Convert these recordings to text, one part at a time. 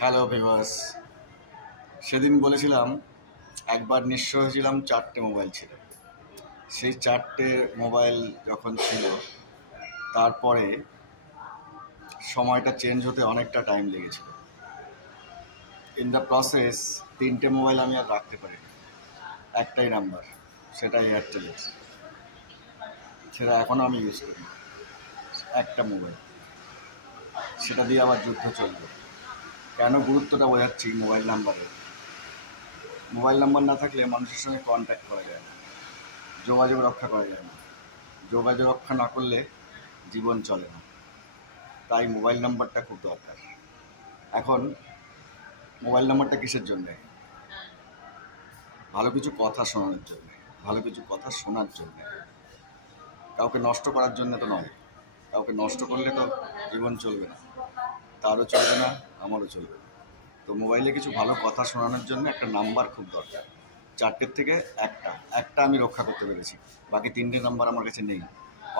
Hello viewers, সেদিন বলেছিলাম একবার নিঃস্ব হয়েছিলাম, 4টে মোবাইল ছিল। সেই 4টে মোবাইল যখন ছিল, তারপরে সময়টা চেঞ্জ হতে অনেকটা টাইম লেগেছিল। ইন দ্য প্রসেস 3টে মোবাইল আমি আর রাখতে পারিনি। একটাই নাম্বার, সেটা এয়ারটেলের, সেটা এখনও আমি ইউজ করি। একটা মোবাইল, সেটা দিয়ে আবার যুদ্ধ চলবে। কেন গুরুত্বটা বোঝাচ্ছি মোবাইল নাম্বারের। মোবাইল নাম্বার না থাকলে মানুষের সঙ্গে কন্ট্যাক্ট করা যায় না, যোগাযোগ রক্ষা করা যায় না। যোগাযোগ রক্ষা না করলে জীবন চলে না। তাই মোবাইল নাম্বারটা খুব দরকার। এখন মোবাইল নাম্বারটা কিসের জন্যে? ভালো কিছু কথা শোনানোর জন্যে, ভালো কিছু কথা শোনার জন্যে। কাউকে নষ্ট করার জন্য তো নয়। কাউকে নষ্ট করলে তো জীবন চলবে না, তারও চলবে না, আমারও চলবে না। তো মোবাইলে কিছু ভালো কথা শোনানোর জন্য একটা নাম্বার খুব দরকার। 4টের থেকে একটা আমি রক্ষা করতে পেরেছি, বাকি 3টে নাম্বার আমার কাছে নেই।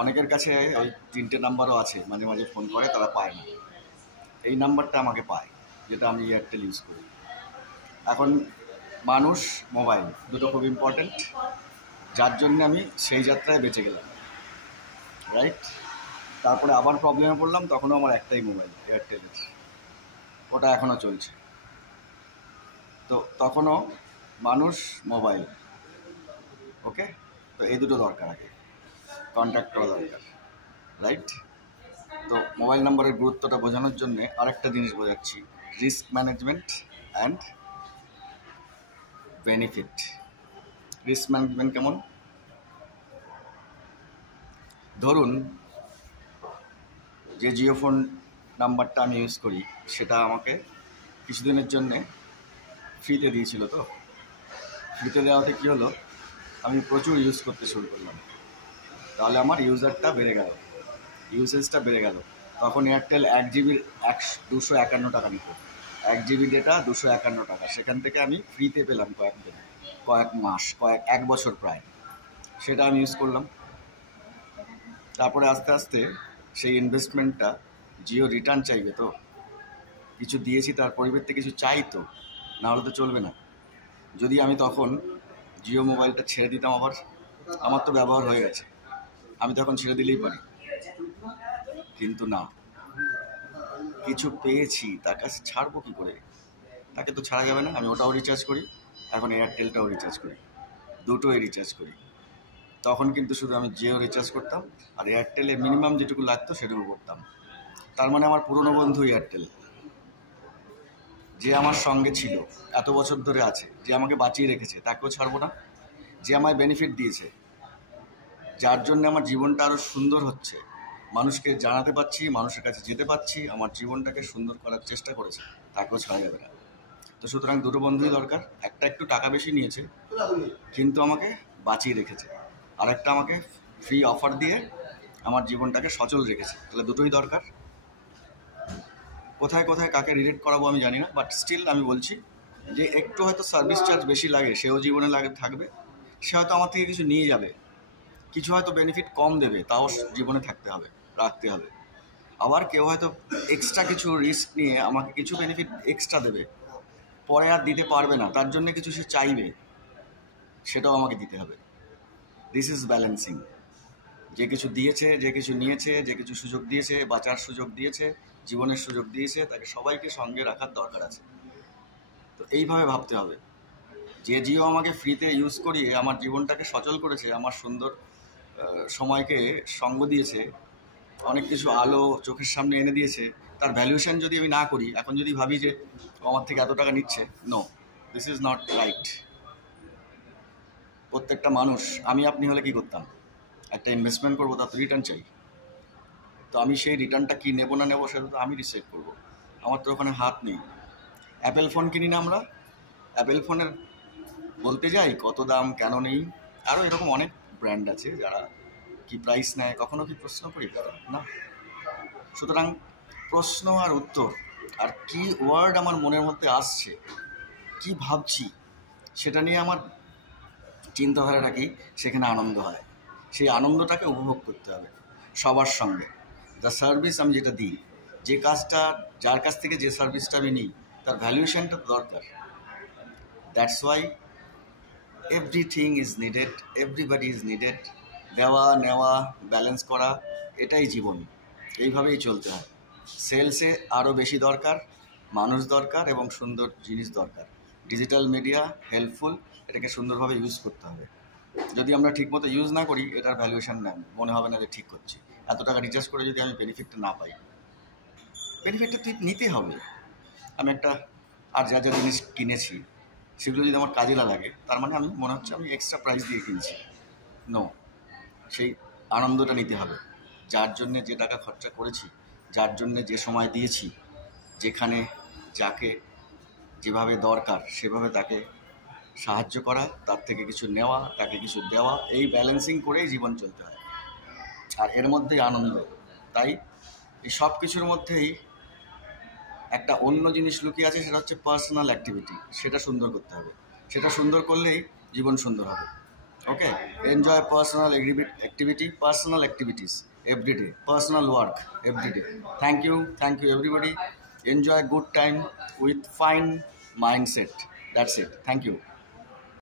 অনেকের কাছে ওই 3টে নাম্বারও আছে, মাঝে মাঝে ফোন করে, তারা পায় না। এই নাম্বারটা আমাকে পায়, যেটা আমি এয়ারটেল ইউজ করি। এখন মানুষ, মোবাইল, দুটো খুব ইম্পর্টেন্ট, যার জন্য আমি সেই যাত্রায় বেঁচে গেলাম, রাইট? তারপরে আবার প্রবলেমে পড়লাম, তখনও আমার একটাই মোবাইল, এয়ারটেলের, ওটা এখনও চলছে। তো তখনও মানুষ, মোবাইল, ওকে। তো এই দুটো দরকার, আগে কন্ট্যাক্ট করা দরকার, রাইট? তো মোবাইল নাম্বারের গুরুত্বটা বোঝানোর জন্যে আরেকটা জিনিস বোঝাচ্ছি, risk management and benefit. Risk management কেমন? ধরুন, যে জিও ফোন নাম্বারটা আমি ইউজ করি, সেটা আমাকে কিছুদিনের জন্যে ফ্রিতে দিয়েছিল। তো ফ্রিতে দেওয়াতে কী হলো, আমি প্রচুর ইউজ করতে শুরু করলাম। তাহলে আমার ইউজারটা বেড়ে গেল, ইউসেজটা বেড়ে গেল। তখন এয়ারটেল 1 জিবির 251 টাকা নিত। 1 জিবি ডেটা 251 টাকা। সেখান থেকে আমি ফ্রিতে পেলাম কয়েকদিন, কয়েক মাস, এক বছর প্রায়। সেটা আমি ইউজ করলাম। তারপরে আস্তে আস্তে সেই ইনভেস্টমেন্টটা, জিও রিটার্ন চাইবে। তো কিছু দিয়েছি, তার পরিবর্তে কিছু চাই তো, নাহলে তো চলবে না। যদি আমি তখন জিও মোবাইলটা ছেড়ে দিতাম, আবার আমার তো ব্যবহার হয়ে গেছে, আমি তখন ছেড়ে দিলেই পারি। কিন্তু না, কিছু পেয়েছি, তার কাছে ছাড়বো কী করে? তাকে তো ছাড়া যাবে না। আমি ওটাও রিচার্জ করি, এখন এয়ারটেলটাও রিচার্জ করি, দুটোই রিচার্জ করি। তখন কিন্তু শুধু আমি জিও রিচার্জ করতাম, আর এয়ারটেলে মিনিমাম যেটুকু লাগতো সেটুকু করতাম। তার মানে আমার পুরনো বন্ধু এয়ারটেল, যে আমার সঙ্গে ছিল, এত বছর ধরে আছে, যে আমাকে বাঁচিয়ে রেখেছে, তাকেও ছাড়বো না। যে আমায় বেনিফিট দিয়েছে, যার জন্য আমার জীবনটা আরও সুন্দর হচ্ছে, মানুষকে জানাতে পারছি, মানুষের কাছে যেতে পারছি, আমার জীবনটাকে সুন্দর করার চেষ্টা করেছে, তাকেও ছাড়া যাবে না। তো সুতরাং দুটো বন্ধুই দরকার। একটা একটু টাকা বেশি নিয়েছে, কিন্তু আমাকে বাঁচিয়ে রেখেছে, আর একটা আমাকে ফ্রি অফার দিয়ে আমার জীবনটাকে সচল রেখেছে। তাহলে দুটোই দরকার। কোথায় কোথায় কাকে রিলেট করাবো আমি জানি না, বাট স্টিল আমি বলছি যে একটু হয়তো সার্ভিস চার্জ বেশি লাগে, সেও জীবনে থাকবে। সে হয়তো আমার থেকে কিছু নিয়ে যাবে, কিছু হয়তো বেনিফিট কম দেবে, তাও জীবনে থাকতে হবে, রাখতে হবে। আবার কেউ হয়তো এক্সট্রা কিছু রিস্ক নিয়ে আমাকে কিছু বেনিফিট এক্সট্রা দেবে, পরে আর দিতে পারবে না, তার জন্য কিছু সে চাইবে, সেটাও আমাকে দিতে হবে। This is balancing. যে কিছু দিয়েছে, যে কিছু নিয়েছে, যে কিছু সুযোগ দিয়েছে, বাঁচার সুযোগ দিয়েছে, জীবনের সুযোগ দিয়েছে, তাকে সবাইকে সঙ্গে রাখার দরকার আছে। তো এইভাবে ভাবতে হবে। যে জিও আমাকে ফ্রিতে ইউজ করিয়ে আমার জীবনটাকে সচল করেছে, আমার সুন্দর সময়কে সঙ্গ দিয়েছে, অনেক কিছু আলো চোখের সামনে এনে দিয়েছে, তার ভ্যালুয়েশন যদি আমি না করি, এখন যদি ভাবি যে আমার থেকে এত টাকা নিচ্ছে, no, this is not right. প্রত্যেকটা মানুষ, আমি আপনি হলে কি করতাম? একটা ইনভেস্টমেন্ট করবো, তার তো রিটার্ন চাই। তো আমি সেই রিটার্নটা কি নেবো না নেবো, সেটা তো আমি ডিসাইড করবো, আমার তো ওখানে হাত নেই। অ্যাপেল ফোন কিনি না আমরা, অ্যাপেল ফোনের বলতে যাই কত দাম, কেন নেই। আরও এরকম অনেক ব্র্যান্ড আছে যারা কি প্রাইস নেয়, কখনো কি প্রশ্ন করি তারা না। সুতরাং প্রশ্ন আর উত্তর, আর কি ওয়ার্ড আমার মনের মধ্যে আসছে, কি ভাবছি, সেটা নিয়ে আমার চিন্তাধারাটা কি, সেখানে আনন্দ হয়। সেই আনন্দটাকে উপভোগ করতে হবে সবার সঙ্গে। দ্য সার্ভিস আমি যেটা দিই, যে কাজটা, যার কাছ থেকে যে সার্ভিসটা আমি নিই, তার ভ্যালুয়েশনটা দরকার। That's why everything is needed, everybody is needed. দেওয়া নেওয়া ব্যালেন্স করা, এটাই জীবন, এইভাবেই চলতে হয়। সেলসে আরও বেশি দরকার, মানুষ দরকার এবং সুন্দর জিনিস দরকার। ডিজিটাল মিডিয়া হেল্পফুল, এটাকে সুন্দরভাবে ইউজ করতে হবে। যদি আমরা ঠিকমতো ইউজ না করি, এটার ভ্যালুয়েশন মনে হবে না যে ঠিক করছি। এত টাকা রিচার্জ করে যদি আমি বেনিফিটটা না পাই, বেনিফিটটা ঠিক নিতে হবে। আমি একটা আর যা যা জিনিস কিনেছি সেগুলো যদি আমার কাজে না লাগে, তার মানে আমি মনে হচ্ছে আমি এক্সট্রা প্রাইস দিয়ে কিনছি। নো, সেই আনন্দটা নিতে হবে। যার জন্যে যে টাকা খরচা করেছি, যার জন্যে যে সময় দিয়েছি, যেখানে যাকে যেভাবে দরকার সেভাবে তাকে সাহায্য করা, তার থেকে কিছু নেওয়া, তাকে কিছু দেওয়া, এই ব্যালেন্সিং করেই জীবন চলতে হয়। আর এর মধ্যেই আনন্দ। তাই এই সব কিছুর মধ্যেই একটা অন্য জিনিস লুকিয়ে আছে, সেটা হচ্ছে পার্সোনাল অ্যাক্টিভিটি। সেটা সুন্দর করতে হবে। সেটা সুন্দর করলেই জীবন সুন্দর হবে। Okay, enjoy personal activity, personal activities every day, personal work every day. Thank you everybody. Enjoy good time with fine mindset. That's it. Thank you.